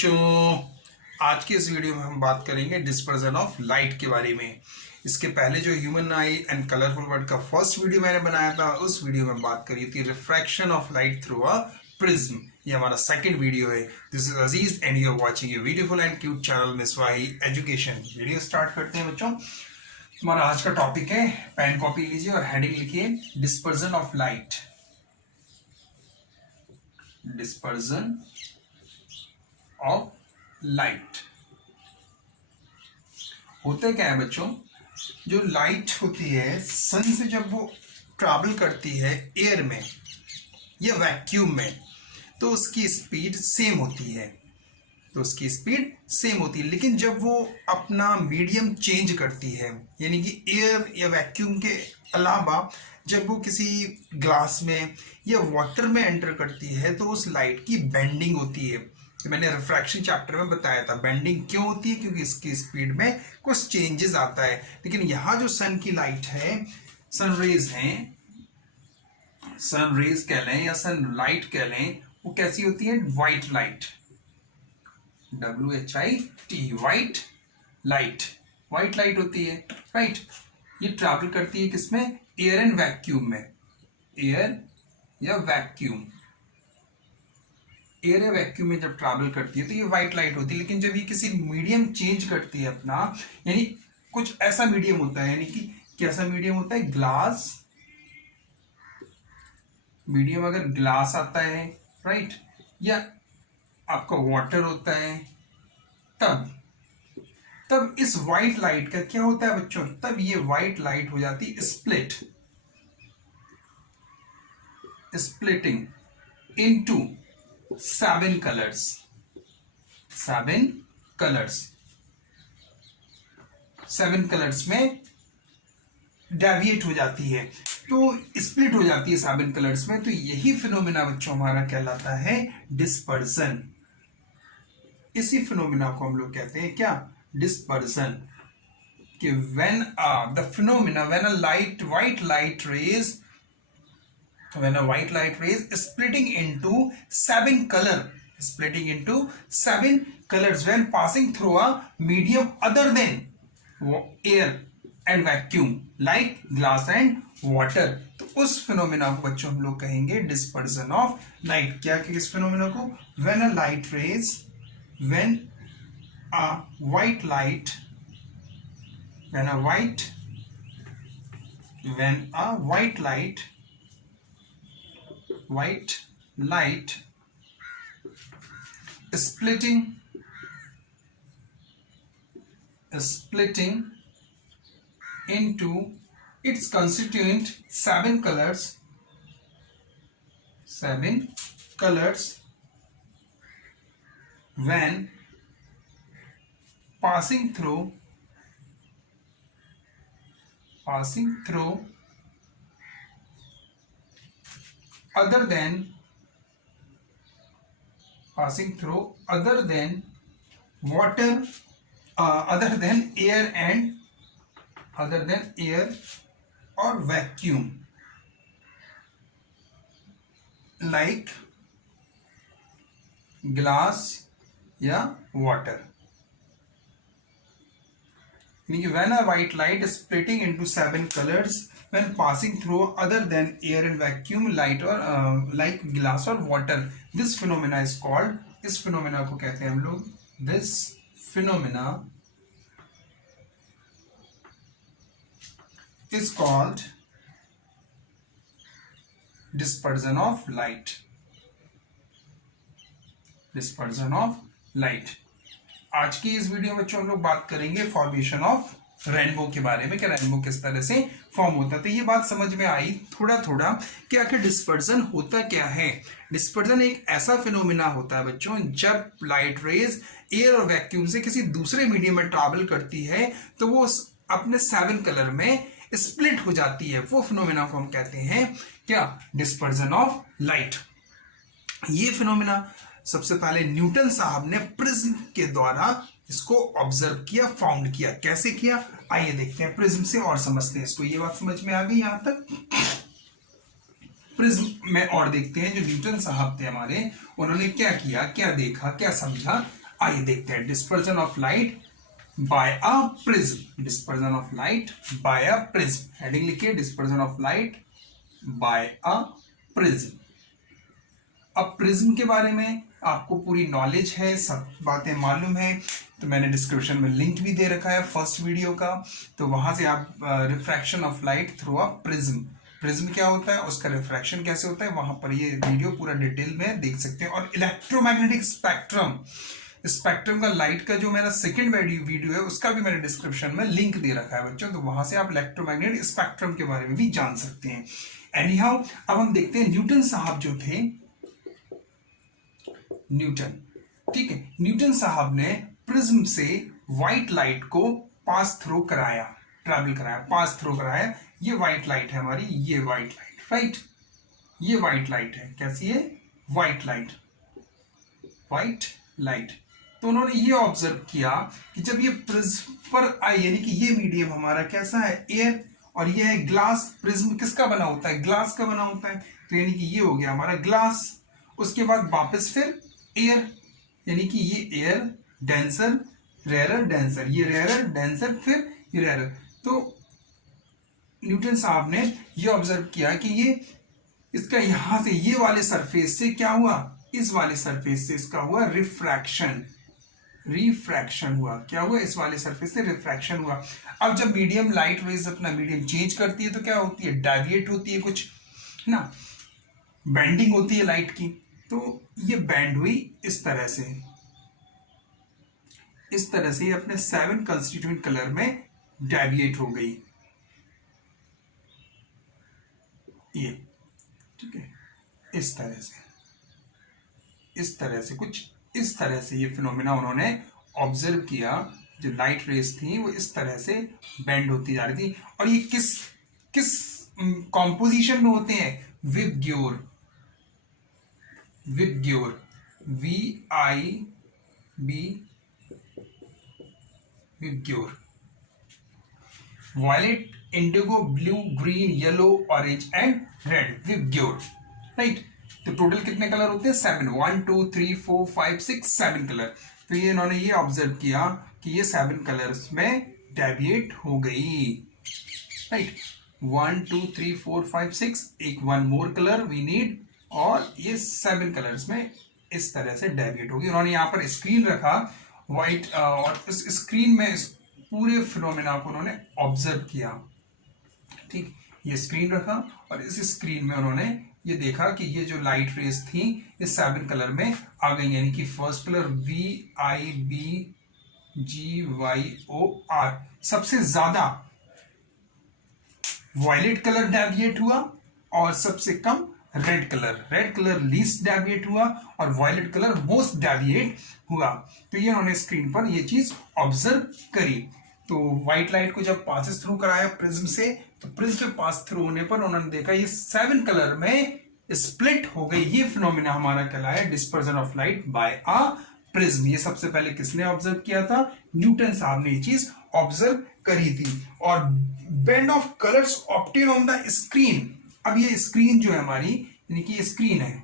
बच्चों, आज के इस वीडियो में हम बात करेंगे डिस्पर्जन ऑफ लाइट के बारे में। इसके पहले जो human eye and colourful world का फर्स्ट वीडियो मैंने बनाया था, उस वीडियो में बात करी थी refraction of light through a prism. ये हमारा सेकंड वीडियो है। This is Aziz and you are watching a beautiful and cute channel Miswahi education. Video start करते हैं बच्चों। हमारा आज का टॉपिक है, पेन कॉपी लीजिए और हेडिंग लिखिए dispersion of light. Dispersion of light होते क्या है बच्चों, जो लाइट होती है सन से जब वो ट्रैवल करती है एयर में या वैक्यूम में, तो उसकी स्पीड सेम होती है। लेकिन जब वो अपना मीडियम चेंज करती है, यानी कि एयर या वैक्यूम के अलावा जब वो किसी ग्लास में या वाटर में एंटर करती है, तो उस लाइट की बेंडिंग होती है। मैंने रिफ्रैक्शन चैप्टर में बताया था बेंडिंग क्यों होती है, क्योंकि इसकी स्पीड में कुछ चेंजेस आता है। लेकिन यहाँ जो सन की लाइट है, सन रेज कह लें या सन लाइट कह लें, वो कैसी होती है? White light, WHIT, white light होती है, राइट। ये ट्रैवल करती है किसमें? एयर एंड वैक्यूम में। एयर या वैक्यूम में जब ट्रैवल करती है तो ये व्हाइट लाइट होती है। लेकिन जब ये किसी मीडियम चेंज करती है अपना, यानी कुछ ऐसा मीडियम होता है, यानी कि कैसा मीडियम होता है? ग्लास मीडियम, अगर ग्लास आता है, राइट, या आपका वाटर होता है, तब इस व्हाइट लाइट का क्या होता है बच्चों? तब ये व्हाइट लाइट हो जाती है स्प्लिटिंग इनटू 7 कलर्स। 7 कलर्स में डेविएट हो जाती है, तो स्प्लिट हो जाती है 7 कलर्स में। तो यही फिनोमिना बच्चों हमारा कहलाता है डिस्पर्जन। इसी फिनोमिना को हम लोग कहते हैं क्या? डिस्पर्जन। कि when a white light rays splitting into 7 colors when passing through a medium other than air and vacuum like glass and water, तो उस फिनोमिना को बच्चों हम लोग कहेंगे डिस्पर्जन ऑफ लाइट। क्या कि इस फिनोमिना को when a white light splitting into its constituent 7 colors when passing through other than water, other than air or vacuum like glass या water। When a white light is splitting into 7 colors when passing through other than air and vacuum light or like glass or water, this phenomena is called, इस phenomena को कहते हैं हम लोग, this phenomena is called dispersion of light। आज की इस video में बच्चों हम लोग बात करेंगे फॉर्मेशन ऑफ रेनबो के बारे में, कि रेनबो किस तरह से फॉर्म होता है। तो ये बात समझ में आई थोड़ा कि आखिर डिस्पर्जन होता क्या है। डिस्पर्जन एक ऐसा फिनोमिना होता है बच्चों, जब लाइट रेज एयर और वैक्यूम से किसी दूसरे मीडियम में ट्रैवल करती है, तो वो अपने 7 कलर में स्प्लिट हो जाती है। वो फिनोमिना को हम कहते हैं क्या? Dispersion of light. ये फिनोमिना सबसे पहले न्यूटन साहब ने प्रिज्म के द्वारा इसको ऑब्जर्व किया, फाउंड किया। कैसे किया, आइए देखते हैं प्रिज्म से और समझते हैं इसको। ये बात समझ में आ गई यहां तक? प्रिज्म में और देखते हैं जो न्यूटन साहब थे हमारे, उन्होंने क्या किया, क्या देखा, क्या समझा, आइए देखते हैं dispersion of light by a prism. Dispersion of light by a prism, heading लिखिए dispersion of light by a prism. अब प्रिज्म के बारे में आपको पूरी नॉलेज है, सब बातें मालूम है, तो मैंने डिस्क्रिप्शन में लिंक भी दे रखा है फर्स्ट वीडियो का, तो वहां से आप refraction of light through a prism, prism क्या होता है, उसका रिफ्रैक्शन कैसे होता है, वहां पर ये वीडियो पूरा डिटेल में देख सकते हैं। और इलेक्ट्रोमैग्नेटिक स्पेक्ट्रम, स्पेक्ट्रम का लाइट का जो मेरा सेकंड वीडियो है उसका भी मैंने डिस्क्रिप्शन में लिंक दे रखा है बच्चों, तो वहां से आप इलेक्ट्रोमैग्नेटिक स्पेक्ट्रम के बारे में भी जान सकते हैं। एनीहाउ अब हम देखते हैं न्यूटन साहब जो थे, न्यूटन, ठीक है, न्यूटन साहब ने प्रिज्म से व्हाइट लाइट को पास थ्रू कराया, ट्रैवल कराया, पास थ्रू कराया। ये व्हाइट लाइट है हमारी, ये व्हाइट लाइट, राइट, ये व्हाइट लाइट है, कैसी है, व्हाइट लाइट, व्हाइट लाइट। तो उन्होंने ये ऑब्जर्व किया कि जब ये प्रिज्म पर आई, यानी कि ये मीडियम हमारा कैसा है, एयर, और ये है ग्लास। प्रिज्म किसका बना होता है, ग्लास का बना होता है, तो यानी कि ये हो गया हमारा ग्लास। उसके बाद वापस फिर एयर, यानी कि ये एयर, डेंसर, रेयर, डेंसर, ये रेयर, डेंसर, फिर ये रेयर। तो न्यूटन साहब ने ये ऑब्जर्व किया कि ये इसका यहां से ये वाले सरफेस से क्या हुआ, इस वाले सरफेस से इसका हुआ रिफ्रैक्शन, रिफ्रैक्शन हुआ, क्या हुआ, इस वाले सरफेस से रिफ्रैक्शन हुआ। अब जब मीडियम लाइट रेज अपना मीडियम चेंज करती है तो क्या होती है, डेविएट होती है कुछ, है ना, बेंडिंग होती है लाइट की। तो ये बैंड हुई इस तरह से, इस तरह से अपने 7 कंस्टिट्यूएंट कलर में डेविएट हो गई, ये, ठीक है, इस तरह से, इस तरह से, कुछ इस तरह से ये फिनोमेना उन्होंने ऑब्जर्व किया। जो लाइट रेस थी वो इस तरह से बेंड होती जा रही थी। और ये किस किस कॉम्पोजिशन में होते हैं, VIBGYOR, VIBGYOR, VIB, VIBGYOR, violet, indigo, blue, green, yellow, orange and red, VIBGYOR, right. तो टोटल कितने कलर होते हैं, 7, 1 2 3 4 5 6 7 कलर। तो ये इन्होंने ये ऑब्जर्व किया कि ये 7 कलर्स में डेविएट हो गई, राइट, 1 2 3 4 5 6, एक 1 मोर कलर वी नीड, और ये 7 कलर्स में इस तरह से डेविएट होगी। उन्होंने यहाँ पर स्क्रीन रखा व्हाइट, और इस स्क्रीन में इस पूरे फिनोमेना को उन्होंने ऑब्जर्व किया, ठीक, ये स्क्रीन रखा और इस स्क्रीन में उन्होंने ये देखा कि ये जो लाइट रेस थी ये 7 कलर में आ गई, यानी कि फर्स्ट कलर VIBGYOR, सबसे ज्यादा वायलेट कलर डेविएट हुआ और सबसे कम रेड कलर लीस्ट डेविएट हुआ और वायलेट कलर मोस्ट डेविएट हुआ। तो ये उन्होंने स्क्रीन पर ये चीज ऑब्जर्व करी। तो व्हाइट लाइट को जब पासिस थ्रू कराया प्रिज्म से, तो प्रिज्म पे पास थ्रू होने पर उन्होंने देखा ये 7 कलर में स्प्लिट हो गई। ये फिनोमेना हमारा कहलाया dispersion of light by a prism. ये सबसे पहले किसने ऑब्जर्व किया था, न्यूटन साहब ने ये चीज ऑब्जर्व करी थी। और band of colours obtain on the screen, अब ये स्क्रीन जो है हमारी, यानी कि ये स्क्रीन है,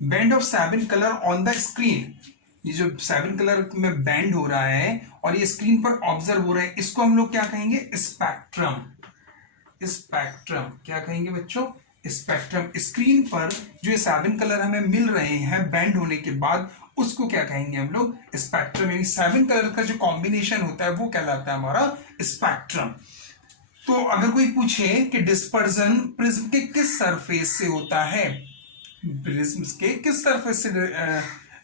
band of 7 colour on the screen, ये जो 7 कलर में बैंड हो रहा है और ये स्क्रीन पर ऑब्जर्व हो रहा है, इसको हम लोग क्या कहेंगे, स्पेक्ट्रम। स्पेक्ट्रम क्या कहेंगे बच्चों, स्पेक्ट्रम। स्क्रीन पर जो 7 कलर हमें मिल रहे हैं बैंड होने के बाद, उसको क्या कहेंगे हम लोग, स्पेक्ट्रम। यानी 7 कलर का जो कॉम्बिनेशन होता है वो कहलाता है हमारा स्पेक्ट्रम। तो अगर कोई पूछे कि डिस्पर्जन प्रिज्म के किस सरफेस से होता है, प्रिज्म के किस सरफेस से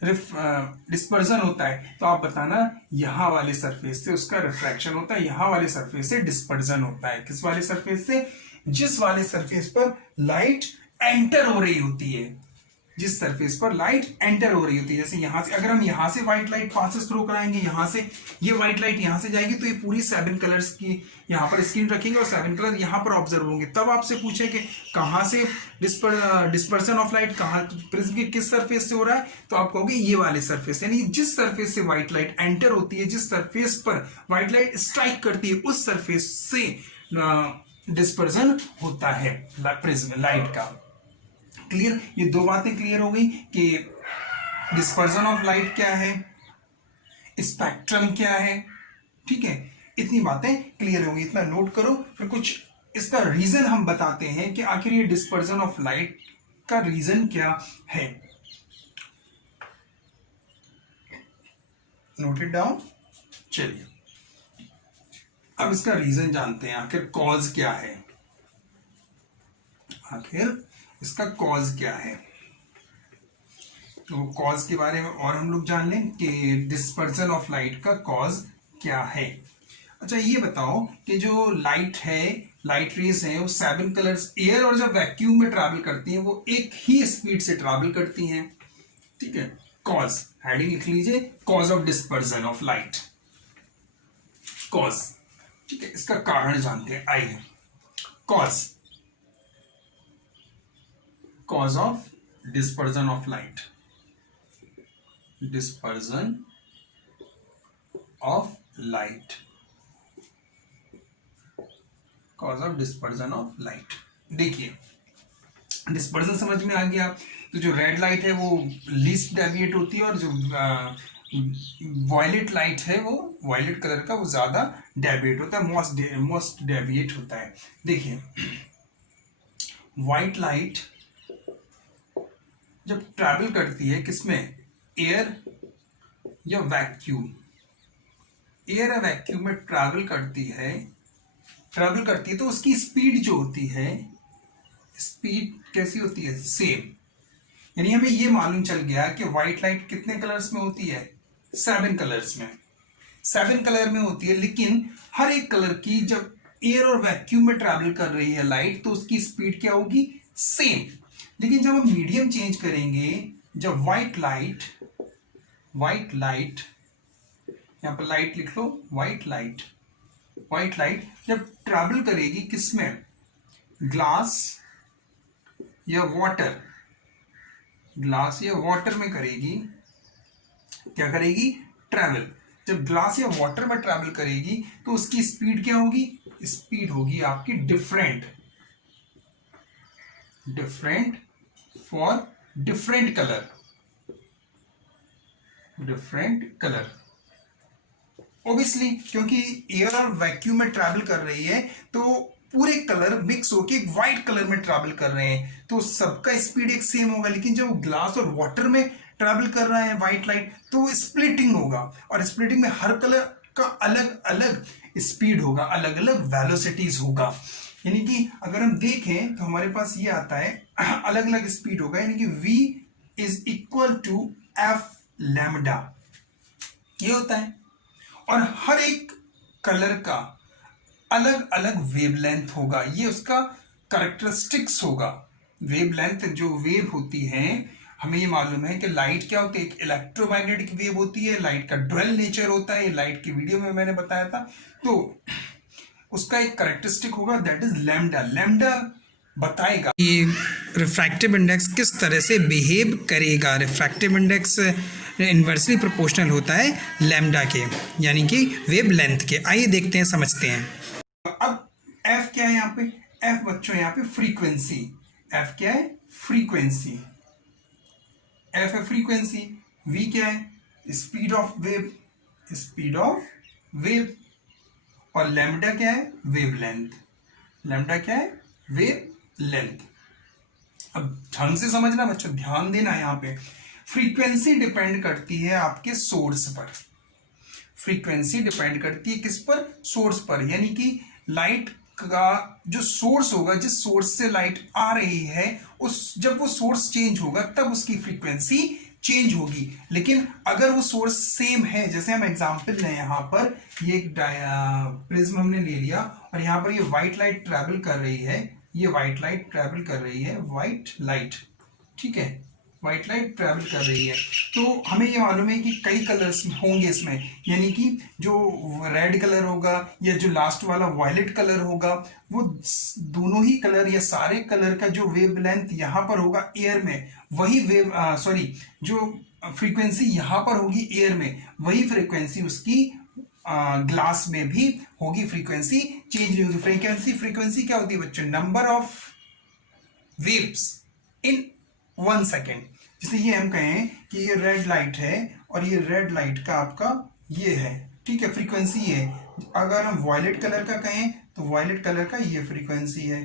डिस्पर्जन होता है, तो आप बताना यहां वाले सरफेस से उसका रिफ्रैक्शन होता है, यहां वाले सरफेस से डिस्पर्जन होता है। किस वाले सरफेस से, जिस वाले सरफेस पर लाइट एंटर हो रही होती है, जिस सरफेस पर लाइट एंटर हो रही होती है। जैसे यहां से अगर हम यहां से व्हाइट लाइट पासेस थ्रू कराएंगे, यहां से ये व्हाइट लाइट यहां से जाएगी, तो ये पूरी 7 कलर्स की यहां पर स्क्रीन रखेंगे और 7 कलर यहां पर ऑब्जर्व होंगे। तब आपसे पूछे कि कहां से डिस्पर्सन ऑफ लाइट कहां प्रिज्म के किस सरफेस से हो रहा है, तो आप कहोगे ये वाले सरफेस, यानी जिस सरफेस से व्हाइट लाइट एंटर होती है, जिस सरफेस पर व्हाइट लाइट स्ट्राइक करती है, उस सरफेस से डिस्पर्जन होता है प्रिज्म लाइट का। क्लियर, ये दो बातें क्लियर हो गई कि डिस्पर्जन ऑफ लाइट क्या है, स्पेक्ट्रम क्या है, ठीक है, इतनी बातें क्लियर होंगी, इतना नोट करो। फिर कुछ इसका रीजन हम बताते हैं कि आखिर ये डिस्पर्जन ऑफ लाइट का रीजन क्या है। Note it down. चलिए अब इसका रीजन जानते हैं, आखिर कॉज क्या है, आखिर इसका कॉज क्या है। तो कॉज के बारे में और हम लोग जान लें कि डिस्पर्जन ऑफ लाइट का कॉज क्या है। अच्छा ये बताओ कि जो लाइट है, लाइट रेज है, वो 7 कलर्स एयर और जब वैक्यूम में ट्रैवल करती हैं वो एक ही स्पीड से ट्रैवल करती हैं, ठीक है। कॉज हेडिंग लिख लीजिए, cause of dispersion of light, cause, ठीक है। इसका कारण जानते हैं, आइए। Cause, cause of dispersion of light, dispersion of light, cause of dispersion of light. देखिए डिस्पर्जन समझ में आ गया, तो जो रेड लाइट है वो लीस्ट डेविएट होती है और जो वॉयलेट लाइट है वो वॉयलेट कलर का वो ज्यादा डेविएट होता है, मोस्ट डेविएट होता है। देखिए व्हाइट लाइट जब ट्रैवल करती है किसमें, एयर या वैक्यूम, एयर या वैक्यूम में ट्रैवल करती है तो उसकी स्पीड जो होती है, स्पीड कैसी होती है, सेम। यानी हमें ये मालूम चल गया कि व्हाइट लाइट कितने कलर्स में होती है, 7 कलर्स में, 7 कलर में होती है। लेकिन हर एक कलर की जब एयर और वैक्यूम में ट्रैवल कर रही है लाइट तो उसकी स्पीड क्या होगी, सेम। लेकिन जब हम मीडियम चेंज करेंगे, जब व्हाइट लाइट यहां पर लाइट लिख लो, व्हाइट लाइट जब ट्रैवल करेगी किसमें, ग्लास या वाटर, ग्लास या वाटर में करेगी, क्या करेगी, ट्रैवल। जब ग्लास या वाटर में ट्रैवल करेगी तो उसकी स्पीड क्या होगी, स्पीड होगी आपकी different for different colour, obviously क्योंकि एयर और वैक्यूम में ट्रैवल कर रही है तो पूरे कलर मिक्स होके एक व्हाइट कलर में ट्रैवल कर रहे हैं तो सबका स्पीड एक सेम होगा। लेकिन जब ग्लास और वाटर में ट्रैवल कर रहा है व्हाइट लाइट तो स्प्लिटिंग होगा, और स्प्लिटिंग में हर कलर का अलग अलग स्पीड होगा, अलग अलग वेलोसिटीज होगा। यानी कि अगर हम देखें तो हमारे पास ये आता है अलग अलग स्पीड होगा, यानी कि v is equal to f lambda, ये होता है। और हर एक कलर का अलग अलग वेवलेंथ होगा, ये उसका कैरेक्टरिस्टिक्स होगा। वेवलेंथ, जो वेव होती है, हमें ये मालूम है कि लाइट क्या होती है, एक इलेक्ट्रोमैग्नेटिक वेव होती है, लाइट का ड्वेल नेचर होता है, लाइट की वीडियो में मैंने बताया था। तो उसका एक कैरेक्टरिस्टिक होगा दैट इज लैम्डा। लैम्डा बताएगा कि रिफ्रैक्टिव इंडेक्स किस तरह से बिहेव करेगा। रिफ्रैक्टिव इंडेक्स इन्वर्सली प्रोपोर्शनल होता है लैम्डा के, यानी कि वेव लेंथ के। आइए देखते हैं, समझते हैं। अब एफ क्या है यहाँ पे, एफ बच्चों यहाँ पे फ्रीक्वेंसी, एफ क्या है, फ्रीक्वेंसी, एफ है फ्रीक्वेंसी, वी क्या है, स्पीड ऑफ वेव, और लैम्डा क्या है, वेवलेंथ, लैम्डा क्या है, वेवलेंथ। अब ढंग से समझना बच्चों, ध्यान देना यहां पे। फ्रीक्वेंसी डिपेंड करती है आपके सोर्स पर, फ्रीक्वेंसी डिपेंड करती है किस पर, सोर्स पर। यानी कि लाइट का जो सोर्स होगा, जिस सोर्स से लाइट आ रही है, उस जब वो सोर्स चेंज होगा तब उसकी फ्रीक्वेंसी चेंज होगी। लेकिन अगर वो सोर्स सेम है, जैसे हम एग्जांपल लें, यहां पर ये एक प्रिज्म हमने ले लिया और यहां पर ये व्हाइट लाइट ट्रैवल कर रही है, ये व्हाइट लाइट ट्रैवल कर रही है, व्हाइट लाइट, ठीक है, व्हाइट लाइट ट्रैवल कर रही है। तो हमें ये मालूम है कि कई कलर्स होंगे इसमें, यानी कि जो रेड कलर होगा या जो लास्ट वाला वायलेट कलर होगा, वो दोनों ही कलर या सारे कलर का जो वेवलेंथ यहाँ पर होगा एयर में, वही जो फ्रीक्वेंसी यहाँ पर होगी एयर में, वही फ्रीक्वेंसी उसकी ग्लास में भी होगी। फ्रीक्वेंसी चेंज नहीं होगी। फ्रीक्वेंसी क्या होती है बच्चों, number of waves in 1 second. इसलिए ये हम कहें कि ये रेड लाइट है और ये रेड लाइट का आपका ये है, ठीक है, फ्रीक्वेंसी ये है। अगर हम वॉयलेट कलर का कहें तो वॉयलेट कलर का ये फ्रीक्वेंसी है,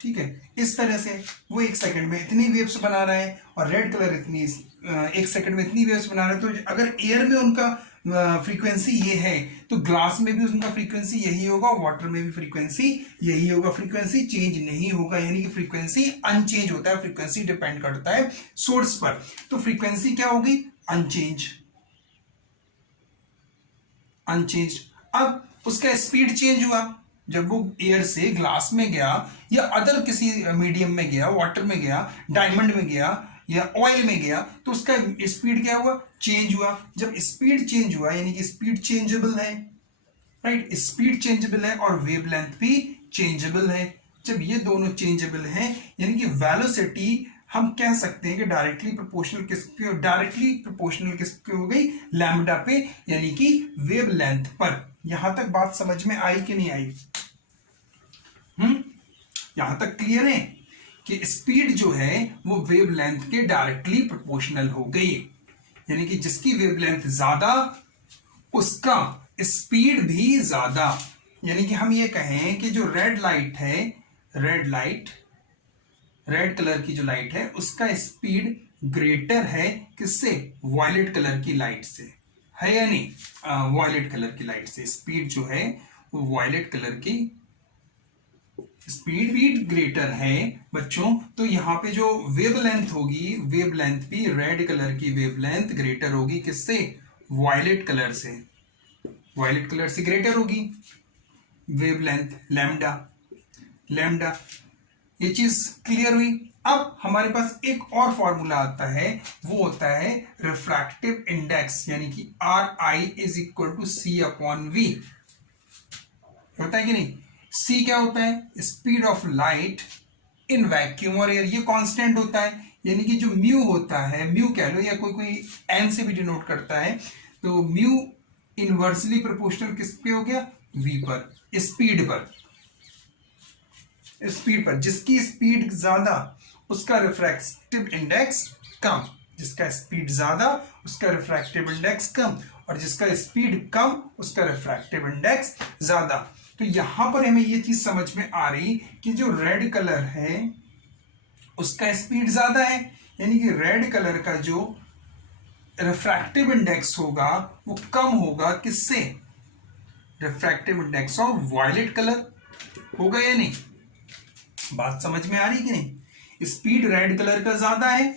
ठीक है। इस तरह से वो 1 सेकंड में इतनी वेव्स बना रहा है और रेड कलर इतनी 1 सेकंड में इतनी वेव्स बना रहा है। तो अगर एयर में उनका फ्रीक्वेंसी ये है तो ग्लास में भी उनका फ्रीक्वेंसी यही होगा, वाटर में भी फ्रीक्वेंसी यही होगा। फ्रीक्वेंसी चेंज नहीं होगा, यानी कि फ्रीक्वेंसी अनचेंज होता है। फ्रीक्वेंसी डिपेंड करता है सोर्स पर। तो फ्रीक्वेंसी क्या होगी? Unchanged, unchanged. अब उसका स्पीड चेंज हुआ जब वो एयर से ग्लास में गया या अदर किसी मीडियम में गया, वाटर में गया, डायमंड में गया या ऑयल में गया, तो उसका स्पीड क्या हुआ? चेंज हुआ। जब स्पीड चेंज हुआ यानी कि स्पीड चेंजेबल है, राइट, स्पीड चेंजेबल है और वेवलेंथ भी चेंजेबल है। जब ये दोनों चेंजेबल हैं यानी कि वेलोसिटी हम कह सकते हैं कि डायरेक्टली प्रोपोर्शनल किसके हो गई? लैम्बडा पे, यानी कि वेवलेंथ पर। यहां तक बात समझ में आई कि नहीं आई? यहां तक क्लियर है कि स्पीड जो है वो वेवलेंथ के डायरेक्टली प्रोपोर्शनल हो गई, यानी कि जिसकी वेवलेंथ ज्यादा उसका स्पीड भी ज्यादा। यानी कि हम ये कहें कि जो रेड लाइट है, रेड कलर की जो लाइट है उसका स्पीड ग्रेटर है किससे? वॉयलेट कलर की लाइट से, है या नहीं? वॉयलेट कलर की लाइट से स्पीड जो है वो वॉयलेट कलर की स्पीड ग्रेटर है बच्चों। तो यहां पे जो वेवलेंथ होगी, वेवलेंथ भी रेड कलर की वेवलेंथ ग्रेटर होगी किससे? वॉयलेट कलर से, वॉयलेट कलर से ग्रेटर होगी वेवलेंथ लैम्डा। ये चीज क्लियर हुई। अब हमारे पास एक और फॉर्मूला आता है, वो होता है रिफ्रैक्टिव इंडेक्स, यानी कि RI is equal to C/V। होता है कि नहीं? C क्या होता है? Speed of light in vacuum और एयर। ये कांस्टेंट होता है, यानी कि जो म्यू होता है, म्यू कह लो या कोई एन से भी डिनोट करता है, तो म्यू इनवर्सली प्रोपोर्शनल किस पे हो गया? V पर, स्पीड पर। जिसकी स्पीड ज्यादा उसका रिफ्रैक्टिव इंडेक्स कम, जिसका स्पीड ज्यादा उसका रिफ्रैक्टिव इंडेक्स कम, और जिसका स्पीड कम उसका रिफ्रैक्टिव इंडेक्स ज्यादा। तो यहां पर हमें ये चीज समझ में आ रही कि जो रेड कलर है उसका स्पीड ज्यादा है, यानी कि रेड कलर का जो रिफ्रैक्टिव इंडेक्स होगा वो कम होगा किससे? Refractive index of violet colour होगा या नहीं? बात समझ में आ रही कि नहीं? स्पीड रेड कलर का ज्यादा है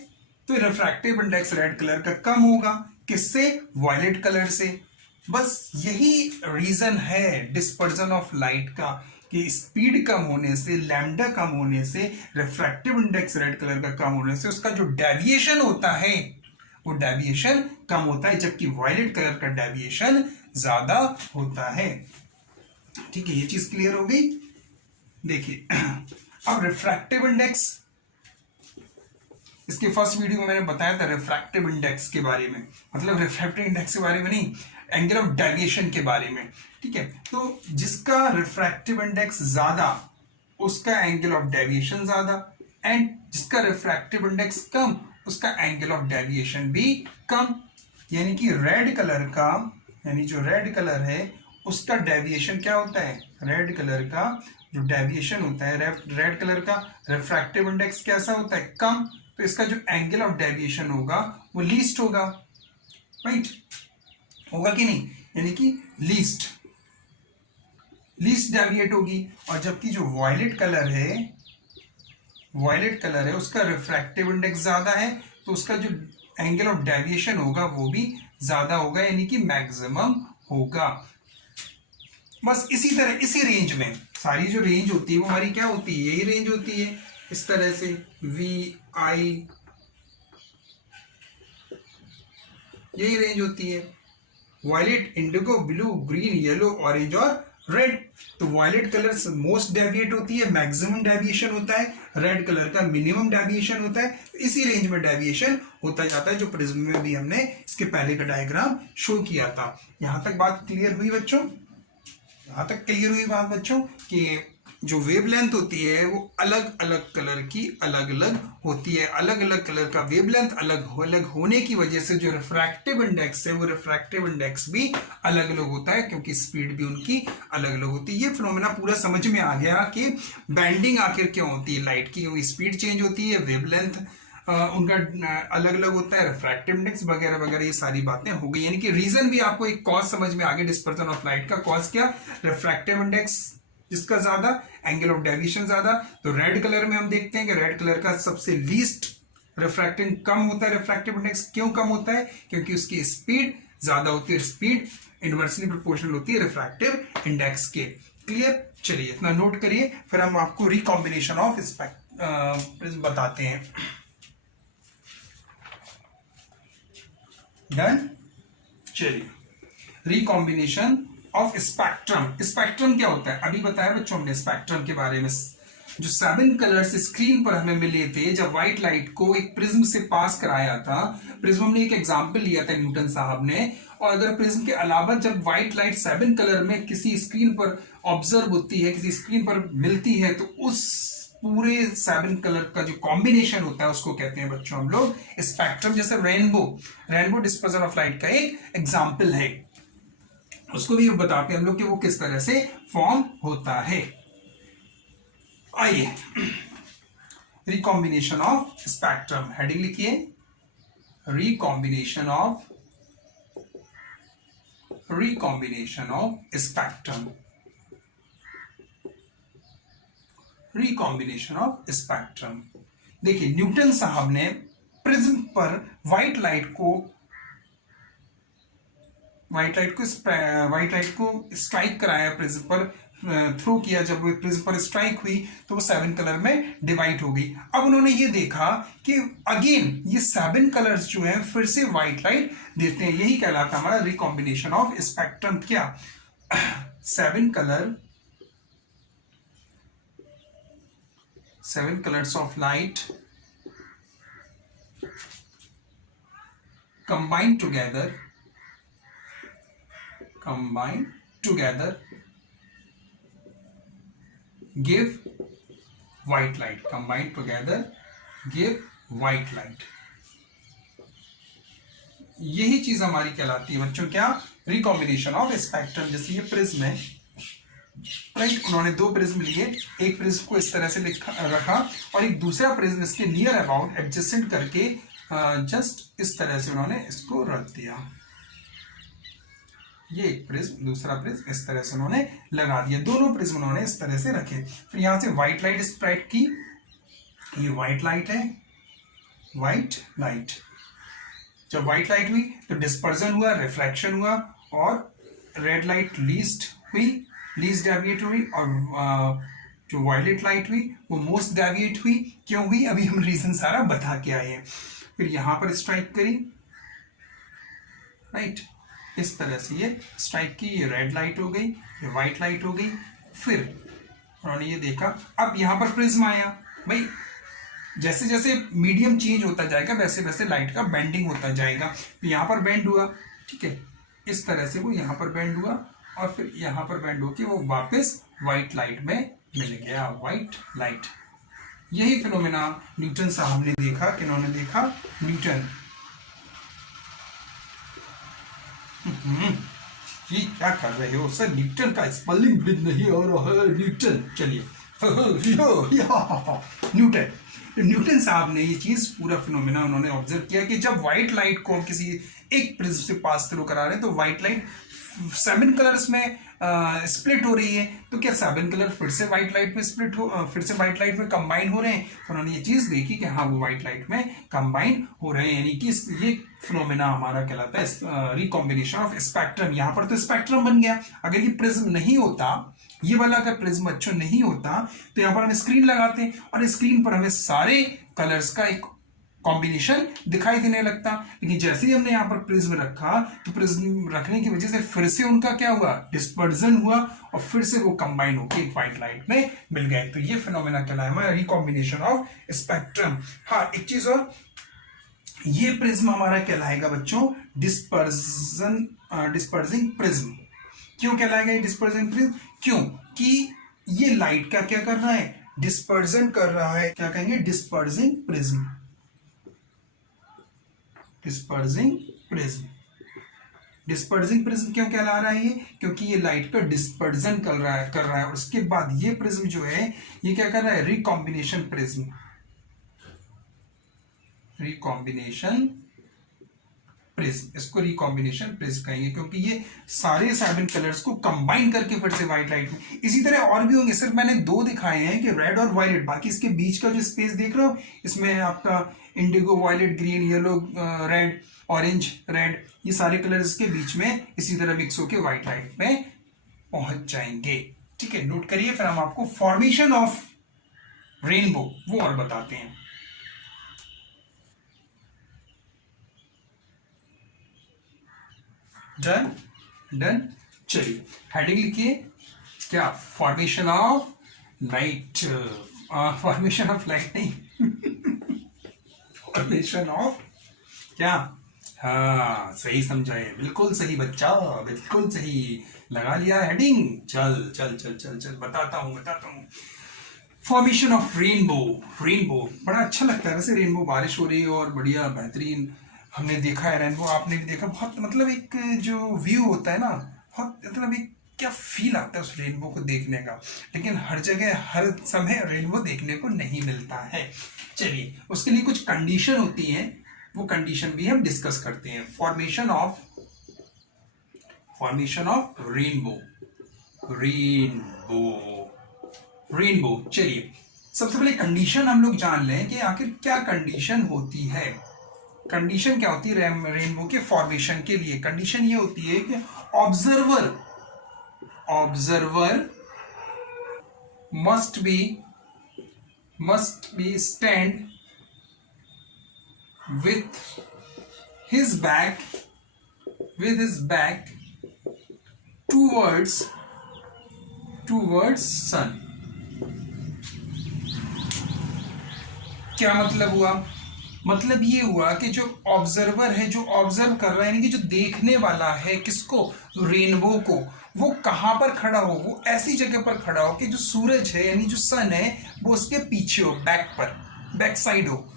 तो रिफ्रैक्टिव इंडेक्स रेड कलर का कम होगा किससे? वॉयलेट कलर से। बस यही रीजन है डिस्पर्जन ऑफ लाइट का कि स्पीड कम होने से, लैम्डा कम होने से, रिफ्रैक्टिव इंडेक्स रेड कलर का कम होने से उसका जो डेविएशन होता है वो डेविएशन कम होता है, जबकि वॉयलेट कलर का डेविएशन ज्यादा होता है। ठीक है, ये चीज क्लियर हो गई। देखिए अब रिफ्रैक्टिव इंडेक्स, इसके फर्स्ट वीडियो में मैंने बताया था रिफ्रैक्टिव इंडेक्स के बारे में, मतलब रिफ्रैक्टिव इंडेक्स के बारे में नहीं, एंगल ऑफ डेविएशन के बारे में। ठीक है, तो जिसका रिफ्रैक्टिव इंडेक्स ज्यादा उसका एंगल ऑफ डेविएशन ज्यादा, एंड जिसका रिफ्रैक्टिव इंडेक्स कम उसका एंगल ऑफ डेविएशन भी कम। यानी कि रेड कलर का, यानी जो रेड कलर है उसका डेविएशन क्या होता है? रेड कलर का जो डेविएशन होता है, रेड कलर का रिफ्रैक्टिव इंडेक्स कैसा होता है? कम। तो इसका जो एंगल ऑफ डेविएशन होगा वो लीस्ट होगा, राइट? होगा कि नहीं? यानी कि लीस्ट डेविएट होगी। और जबकि जो वॉयलेट कलर है उसका रिफ्रैक्टिव इंडेक्स ज्यादा है तो उसका जो एंगल ऑफ डेविएशन होगा वो भी ज्यादा होगा, यानी कि मैक्सिमम होगा। बस इसी तरह, इसी रेंज में सारी जो रेंज होती है वो हमारी क्या होती है? यही रेंज होती है, इस तरह से VI, यही रेंज होती है। Violet, indigo, blue, green, yellow, orange और रेड। तो वायलेट कलर मोस्ट डेविएट होती है, मैक्सिमम डेविएशन होता है, रेड कलर का मिनिमम डेविएशन होता है। इसी रेंज में डेविएशन होता जाता है, जो प्रिज्म में भी हमने इसके पहले का डायग्राम शो किया था। यहां तक बात क्लियर हुई बच्चों? यहां तक क्लियर हुई बात बच्चों कि जो वेवलेंथ होती है वो अलग अलग कलर की अलग अलग होती है। अलग अलग कलर का वेवलेंथ अलग अलग होने की वजह से जो रिफ्रैक्टिव इंडेक्स है वो रिफ्रैक्टिव इंडेक्स भी अलग अलग होता है, क्योंकि स्पीड भी उनकी अलग अलग होती है। ये फिनोमेना पूरा समझ में आ गया कि बैंडिंग आखिर क्यों होती है लाइट की, क्योंकि स्पीड चेंज होती है, वेवलेंथ उनका अलग अलग होता है, रिफ्रैक्टिव इंडेक्स वगैरह वगैरह, ये सारी बातें हो गई। यानी कि रीजन भी आपको एक कॉज समझ में आ गया डिस्पर्जन ऑफ लाइट का। कॉज क्या? रिफ्रैक्टिव इंडेक्स जिसका ज्यादा, एंगल ऑफ डेविएशन ज्यादा। तो रेड कलर में हम देखते हैं कि रेड कलर का सबसे लीस्ट रिफ्रैक्टिंग कम होता है, रिफ्रैक्टिव इंडेक्स क्यों कम होता है? क्योंकि उसकी स्पीड ज्यादा होती है, स्पीड इनवर्सली प्रोपोर्शनल होती है रिफ्रैक्टिव इंडेक्स के। क्लियर? चलिए इतना नोट करिए, फिर हम आपको रिकॉम्बिनेशन ऑफ प्रिज्म बताते हैं। डन? चलिए, रिकॉम्बिनेशन ऑफ स्पेक्ट्रम। स्पेक्ट्रम क्या होता है? अभी बताया बच्चों हमने स्पेक्ट्रम के बारे में। जो 7 कलर्स स्क्रीन पर हमें मिले थे जब व्हाइट लाइट को एक प्रिज्म से पास कराया था, प्रिज्म हमने एक एग्जांपल लिया था न्यूटन साहब ने, और अगर प्रिज्म के अलावा जब व्हाइट लाइट 7 कलर में किसी स्क्रीन पर ऑब्जर्व होती है, किसी स्क्रीन पर मिलती है, तो उस पूरे 7 कलर का जो कॉम्बिनेशन होता है उसको कहते हैं बच्चों हम लोग स्पेक्ट्रम। जैसे रेनबो डिस्पर्जन ऑफ लाइट का एक एग्जांपल है, उसको भी बताते हैं हम लोग कि वो किस तरह से फॉर्म होता है। आइए, रिकॉम्बिनेशन ऑफ स्पेक्ट्रम, हेडिंग लिखिए, recombination of spectrum, recombination of spectrum. देखिए न्यूटन साहब ने प्रिज्म पर व्हाइट लाइट को स्ट्राइक कराया, प्रिज्म पर थ्रो किया। जब वो प्रिज्म पर स्ट्राइक हुई तो वो 7 कलर में डिवाइड हो गई। अब उन्होंने ये देखा कि अगेन ये 7 कलर्स जो हैं फिर से व्हाइट लाइट देते हैं। यही कहलाता हमारा रिकॉम्बिनेशन ऑफ स्पेक्ट्रम। क्या? 7 colors of light combined together give white light, combined together give white light। यही चीज हमारी कहलाती है बच्चों क्या? Recombination of spectrum. जैसे ये प्रिज्म है, राइट, उन्होंने 2 प्रिज्म लिए, एक प्रिज्म को इस तरह से रखा और एक दूसरा प्रिज्म इसके नियर अबाउट एडजस्टेंट करके जस्ट इस तरह से उन्होंने इसको रख दिया। ये एक प्रिज्म, दूसरा प्रिज्म इस तरह से उन्होंने लगा दिया। दोनों प्रिज्म उन्होंने इस तरह से रखे। फिर यहां से व्हाइट लाइट स्प्रेड की, ये व्हाइट लाइट है, व्हाइट लाइट। जब व्हाइट लाइट हुई तो डिस्पर्जन हुआ, रिफ्लेक्शन हुआ, और रेड लाइट लीस्ट डेविएट हुई, और जो वायलेट लाइट हुई वो मोस्ट डेविएट हुई। क्यों हुई? अभी हम रीजन सारा बता के आए हैं। फिर यहां पर स्ट्राइक करी, राइट, इस तरह से ये स्ट्राइक की, ये रेड लाइट हो गई, ये व्हाइट लाइट हो गई। फिर उन्होंने ये देखा, अब यहां पर प्रिज्म आया। भाई जैसे जैसे मीडियम चेंज होता जाएगा वैसे वैसे लाइट का बेंडिंग होता जाएगा। तो यहां पर बेंड हुआ, ठीक है, इस तरह से वो यहां पर बेंड हुआ, और फिर यहां पर बेंड होकर वो वापस व्हाइट लाइट में मिल गया, व्हाइट लाइट। यही फिनोमेना न्यूटन साहब ने देखा। किन्होंने देखा? न्यूटन। ये क्या कर रहे हो सर? न्यूटन का स्पेलिंग भी नहीं आ रहा है। न्यूटन, चलिए न्यूटन साहब ने ये चीज पूरा फिनोमेना उन्होंने ऑब्जर्व किया कि जब व्हाइट लाइट को हम किसी एक प्रिज्म से पास थ्रू करा रहे हैं तो व्हाइट लाइट 7 कलर्स में स्प्लिट हो रही है। तो क्या 7 कलर फिर से व्हाइट लाइट में फिर से व्हाइट लाइट में कंबाइन हो रहे हैं? तो उन्होंने ये चीज देखी कि हाँ वो व्हाइट लाइट में कंबाइन हो रहे हैं, यानी कि ये फिनोमेना हमारा कहलाता है रिकॉम्बिनेशन ऑफ स्पेक्ट्रम। यहां पर तो स्पेक्ट्रम बन गया। अगर ये प्रिज्म नहीं होता, ये वाला अगर प्रिज्म बच्चों नहीं होता, तो यहां पर हम स्क्रीन लगाते हैं और स्क्रीन पर हमें सारे कलर्स का एक कॉम्बिनेशन दिखाई देने लगता। लेकिन जैसे ही हमने यहां पर प्रिज्म रखा तो प्रिज्म रखने की वजह से फिर से उनका क्या हुआ? डिस्पर्जन हुआ, और फिर से वो कंबाइन होकर एक व्हाइट लाइट में मिल गए। तो ये फिनोमेना कहलाया हमारा रिकॉम्बिनेशन ऑफ स्पेक्ट्रम। हाँ, एक चीज और, ये प्रिज्म हमारा कहलाएगा बच्चों डिस्पर्जिंग प्रिज्म। क्यों कहलाएगा ये डिस्पर्जिंग प्रिज्म? क्यों कि ये लाइट का क्या कर रहा है, डिस्पर्जन कर रहा है, क्या कहेंगे, डिस्पर्जिंग प्रिज्म, डिस्पर्जिंग प्रिज्म। डिस्पर्जिंग प्रिज्म क्यों कहला रहा है ये, क्योंकि ये लाइट का डिस्पर्जन कर रहा है और उसके बाद ये प्रिज्म जो है ये क्या कर रहा है, रिकॉम्बिनेशन प्रिज्म, रिकॉम्बिनेशन प्रिज्म, इसको रिकॉम्बिनेशन प्रिज्म कहेंगे क्योंकि ये सारे 7 कलर्स को कंबाइन करके फिर से व्हाइट लाइट में, इसी तरह और भी होंगे, सिर्फ मैंने 2 दिखाए हैं कि रेड और वायलेट, बाकी इसके बीच का जो स्पेस देख रहे हो इसमें आपका indigo, violet, green, yellow, red, orange, red, ये सारे कलर्स इसके बीच में इसी तरह मिक्स होकर व्हाइट लाइट में पहुंच जाएंगे। ठीक है, नोट करिए, फिर हम आपको फॉर्मेशन ऑफ रेनबो वो और बताते हैं। डन डन, चलिए हेडिंग लिखिए, क्या, formation of light, formation of light नहीं फॉर्मेशन ऑफ क्या, हाँ सही समझा है, बिल्कुल सही बच्चा, बिल्कुल सही लगा लिया हेडिंग। चल चल चल चल चल बताता हूँ फॉर्मेशन ऑफ रेनबो। रेनबो बड़ा अच्छा लगता है वैसे, रेनबो, बारिश हो रही है और बढ़िया बेहतरीन हमने देखा है रेनबो, आपने भी देखा, बहुत मतलब एक जो व्यू होता है ना, बहुत मतलब एक क्या फील आता है उस रेनबो को देखने का, लेकिन हर जगह हर समय रेनबो देखने को नहीं मिलता है। चलिए उसके लिए कुछ कंडीशन होती हैं, वो कंडीशन भी हम डिस्कस करते हैं। Formation of rainbow, rainbow. चलिए सबसे पहले कंडीशन हम लोग जान लें कि आखिर क्या कंडीशन होती है। कंडीशन क्या होती है रेनबो के फॉर्मेशन के लिए, कंडीशन ये होती है कि observer must be stand with his back towards sun। क्या मतलब हुआ, मतलब ये हुआ कि जो ऑब्जर्वर है, जो ऑब्जर्व कर रहा है, यानी कि जो देखने वाला है किसको, रेनबो को, वो कहां पर खड़ा हो, वो ऐसी जगह पर खड़ा हो कि जो सूरज है यानी जो सन है वो उसके पीछे हो, बैक साइड हो,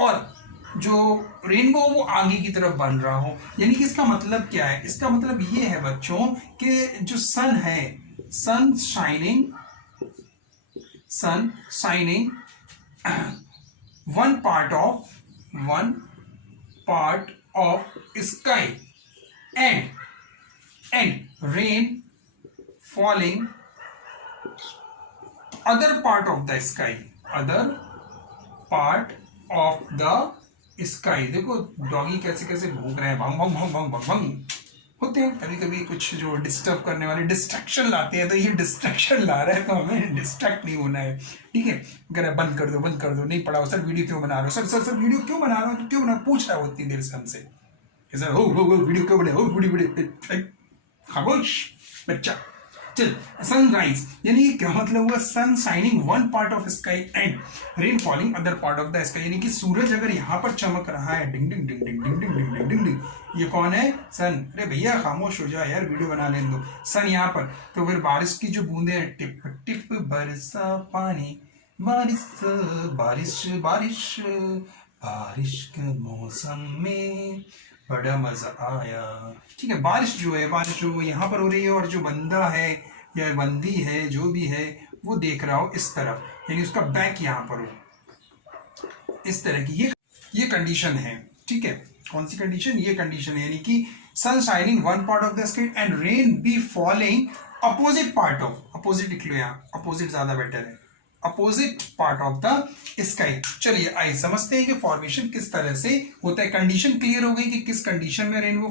और जो रेनबो वो आगे की तरफ बन रहा हो। यानी कि इसका मतलब क्या है, इसका मतलब ये है बच्चों कि जो सन है, sun shining one part of sky and rain falling other part of the sky. देखो डॉगी कैसे कैसे भूख रहे हैं, भंग भंग भंग भंग भंग भंग होते हैं, कभी कभी कुछ जो डिस्टर्ब करने वाले डिस्ट्रैक्शन लाते हैं, तो ये डिस्ट्रैक्शन ला रहा है तो हमें डिस्ट्रैक्ट नहीं होना है। ठीक है, अगर बंद कर दो, नहीं पढ़ा हो सर, वीडियो क्यों बना रहे हो सर वीडियो क्यों बना रहे हो, क्यों बना, पूछ रहा है वो इतनी देर से हमसे सर, हो वीडियो क्यों बने, हो वीडियो खामोश बच्चा। चल, सनराइज यानी क्या मतलब हुआ, sun shining one part of sky and rain falling other part of the sky, यानी कि सूरज अगर यहाँ पर चमक रहा है, डिंग डिंग डिंग डिंग डिंग डिंग डिंग डिंग डिंग डिंग, ये कौन है, सन। अरे भैया खामोश हो जा यार, वीडियो बना लेने दो। सन यहाँ पर, तो फिर बारिश की जो बूंदे हैं, टिप टिप बरसा पानी, बारिश बारिश बारिश बारिश के मौसम में बड़ा मजा आया। ठीक है, बारिश जो यहाँ पर हो रही है और जो बंदा है या बंदी है जो भी है वो देख रहा हो इस तरफ, यानी उसका बैक यहाँ पर हो, इस तरह की ये कंडीशन है। ठीक है, कौन सी कंडीशन, ये कंडीशन है, यानी कि sun shining one part of the sky and rain be falling opposite part of, opposite लिख लो यहाँ, अपोजिट ज्यादा बेटर है, opposite part of the sky. चलिए आइए समझते हैं कि फॉर्मेशन किस तरह से होता है। कंडीशन क्लियर हो गई कि किस कंडीशन में रेनबो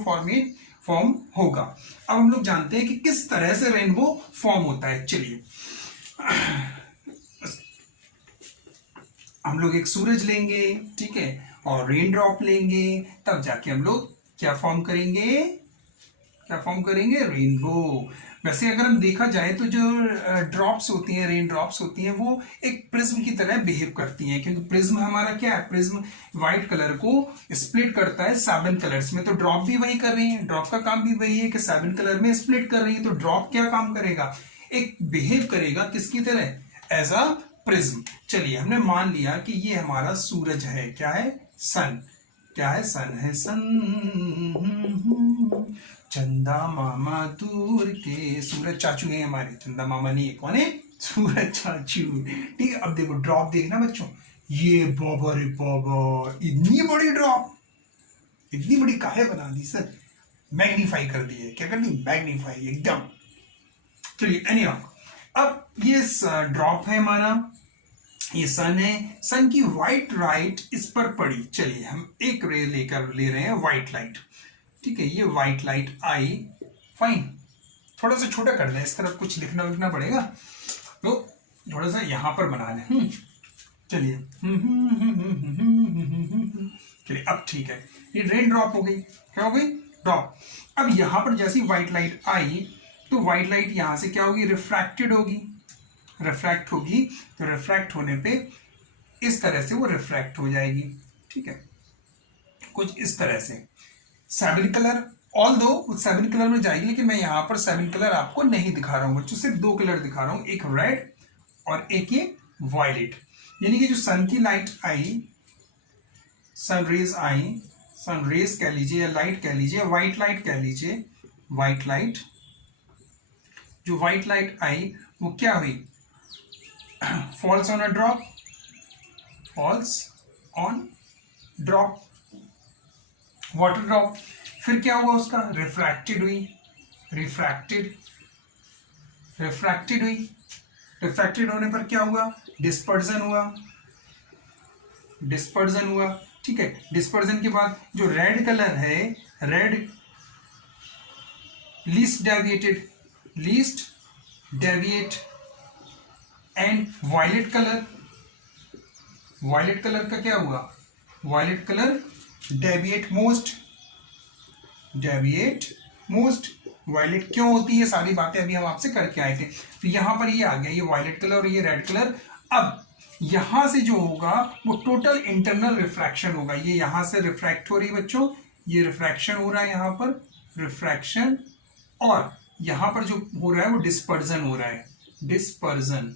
फॉर्म होगा। अब हम लोग जानते हैं कि किस तरह से रेनबो फॉर्म होता है। चलिए हम लोग एक सूरज लेंगे, ठीक है, और रेन ड्रॉप लेंगे, तब जाके हम लोग क्या फॉर्म करेंगे, रेनबो। वैसे अगर हम देखा जाए तो जो ड्रॉप्स होती हैं, रेन ड्रॉप्स होती हैं, वो एक प्रिज्म की तरह बिहेव करती हैं, क्योंकि प्रिज्म हमारा क्या है, प्रिज्म व्हाइट कलर को स्प्लिट करता है 7 कलर्स में, तो ड्रॉप भी वही कर रही है, ड्रॉप का काम भी वही है कि 7 कलर में स्प्लिट कर रही है। तो ड्रॉप क्या काम करेगा, एक बिहेव करेगा किसकी तरह, एज अ प्रिज्म। चलिए हमने मान लिया कि ये हमारा सूरज है, क्या है, सन, क्या है, सन है, सन चंदा मामा दूर के, सूरज चाचू है हमारे, चंदा मामा नहीं है, कौन है, सूरज चाचू। ठीक है, अब देखो ड्रॉप देखना बच्चों, ये बाबा रे बाबा, इतनी बड़ी ड्रॉप, इतनी बड़ी काहे बना दी सर, मैग्नीफाई कर दी है, क्या कर दी, मैग्नीफाई एकदम। चलिए एनीहाउ, अब ये ड्रॉप है हमारा, ये सन है, सन की व्हाइट लाइट इस पर पड़ी। चलिए हम एक रे लेकर ले रहे हैं व्हाइट लाइट, ठीक है, ये व्हाइट लाइट आई, फाइन, थोड़ा सा छोटा कर दें, इस तरफ कुछ लिखना पड़ेगा, तो थोड़ा सा यहां पर बना लें। चलिए चलिए अब ठीक है, ये रेन ड्रॉप हो गई, क्या हो गई, ड्रॉप। अब यहां पर जैसी व्हाइट लाइट आई तो व्हाइट लाइट यहां से क्या होगी, रिफ्रैक्टेड होगी, रिफ्रैक्ट होगी, तो रिफ्रैक्ट होने पे इस तरह से वो रिफ्रैक्ट हो जाएगी, ठीक है, कुछ इस तरह से। सेवन कलर, ऑल दो 7 कलर में जाएगी, लेकिन मैं यहां पर 7 कलर आपको नहीं दिखा रहा हूं बच्चों, सिर्फ 2 कलर दिखा रहा हूं, एक रेड और एक ये वायलेट। यानी कि जो सन की लाइट आई, सन रेज कह लीजिए या लाइट कह लीजिए, व्हाइट लाइट कह लीजिए, व्हाइट लाइट, जो व्हाइट लाइट आई वो क्या हुई, falls on a drop, falls on drop, water drop, फिर क्या हुआ उसका, रिफ्रैक्टेड हुई, रिफ्रैक्टेड हुई, रिफ्रैक्टेड होने पर क्या हुआ, डिस्पर्जन हुआ, ठीक है। डिस्पर्जन के बाद जो रेड कलर है, red least deviate and violet colour का क्या हुआ, violet colour deviate most, violet क्यों होती है, सारी बातें अभी हम आपसे करके आए थे। तो यहां पर ये आ गया, ये वायलेट कलर और ये रेड कलर। अब यहां से जो होगा वो टोटल इंटरनल रिफ्रैक्शन होगा, ये यहां से रिफ्रैक्ट हो रही है बच्चों, ये रिफ्रैक्शन हो रहा है यहां पर, रिफ्रैक्शन, और यहां पर जो हो रहा है वो डिस्पर्जन हो रहा है, डिस्पर्जन,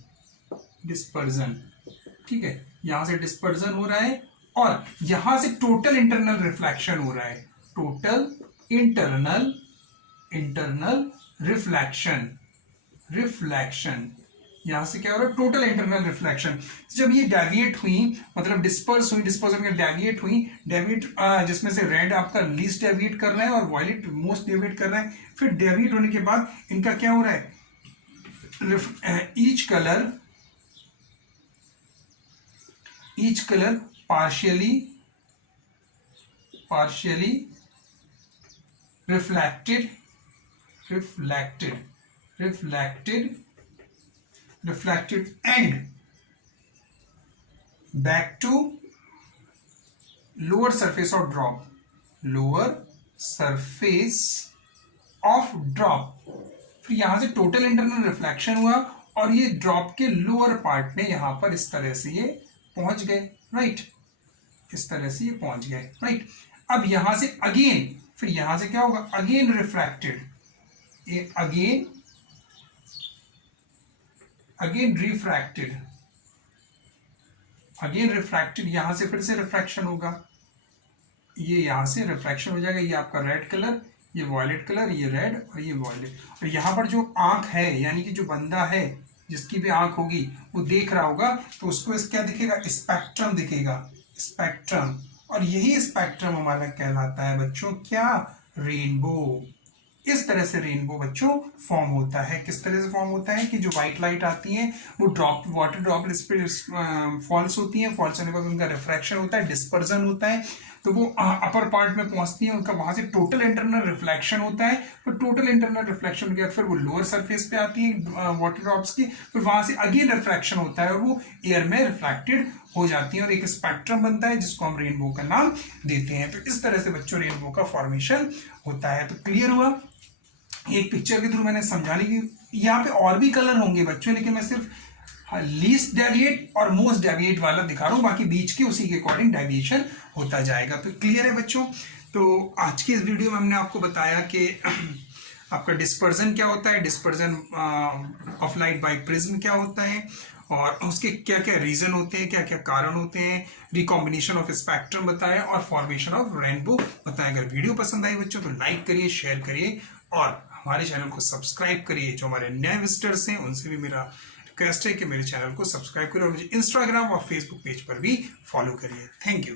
ठीक है, यहां से डिस्पर्जन हो रहा है और यहां से टोटल इंटरनल रिफ्लेक्शन हो रहा है, टोटल इंटरनल रिफ्लेक्शन, यहां से क्या हो रहा है, टोटल इंटरनल रिफ्लेक्शन। जब ये डेविएट हुई, मतलब डिस्पर्जन में डेविएट हुई, जिसमें से रेड आपका लीस्ट डेविएट कर रहा है और वायलेट मोस्ट डेविएट कर रहा है, फिर डेविएट होने के बाद इनका क्या हो रहा है, each colour partially reflected and back to lower surface of drop, फिर यहां से टोटल इंटरनल रिफ्लेक्शन हुआ और ये ड्रॉप के लोअर पार्ट में यहां पर इस तरह से ये पहुंच गए, राइट, इस तरह से ये पहुंच गए, राइट। अब यहां से अगेन, फिर यहां से क्या होगा, अगेन रिफ्रैक्टेड, अगेन रिफ्रैक्टेड, यहां से फिर से रिफ्रैक्शन होगा, ये यहां से रिफ्रैक्शन हो जाएगा, ये आपका रेड कलर, ये वॉयलेट कलर, ये रेड और ये वॉयलेट। और यहां पर जो आंख है, यानी कि जो बंदा है जिसकी भी आंख होगी वो देख रहा होगा, तो उसको इस क्या दिखेगा, स्पेक्ट्रम दिखेगा, स्पेक्ट्रम, और यही स्पेक्ट्रम हमारा कहलाता है बच्चों क्या, रेनबो। इस तरह से रेनबो बच्चों फॉर्म होता है। किस तरह से फॉर्म होता है कि जो व्हाइट लाइट आती है वो वाटर ड्रॉपलेट्स पे फॉल्स होती है, फॉल्स होने के बाद उनका रिफ्रैक्शन होता है, डिस्पर्जन होता है, तो वो अपर पार्ट में पहुंचती है, उनका वहां से टोटल इंटरनल रिफ्लेक्शन होता है, फिर टोटल इंटरनल रिफ्लेक्शन के बाद फिर वो लोअर सरफेस पे आती है वाटर ड्रॉप्स की, फिर वहां से अगेन रिफ्रैक्शन होता है और वो एयर में रिफ्लेक्टेड हो जाती है और एक स्पेक्ट्रम बनता है जिसको हम रेनबो का नाम देते हैं। तो इस तरह से बच्चों रेनबो का फॉर्मेशन होता है। तो क्लियर हुआ, एक पिक्चर के थ्रू मैंने समझाने की, यहाँ पे और भी कलर होंगे बच्चों, लेकिन मैं सिर्फ लीस्ट डेविएट और मोस्ट डेविएट वाला दिखा रहा हूं, बाकी बीच के उसी के अकॉर्डिंग डेविएशन होता जाएगा। तो क्लियर है बच्चों। तो आज की इस वीडियो में हमने आपको बताया कि आपका डिस्पर्जन क्या होता है, dispersion of light bye prism क्या होता है, और उसके क्या क्या रीजन होते हैं, क्या क्या कारण होते हैं, रिकॉम्बिनेशन ऑफ स्पेक्ट्रम बताया और फॉर्मेशन ऑफ रेनबो बताया। अगर वीडियो पसंद आई बच्चों तो लाइक करिए, शेयर करिए और हमारे चैनल को सब्सक्राइब करिए। जो हमारे नए विजिटर्स हैं उनसे भी मेरा रिक्वेस्ट है कि मेरे चैनल को सब्सक्राइब करें और मुझे इंस्टाग्राम और फेसबुक पेज पर भी फॉलो करिए। Thank you.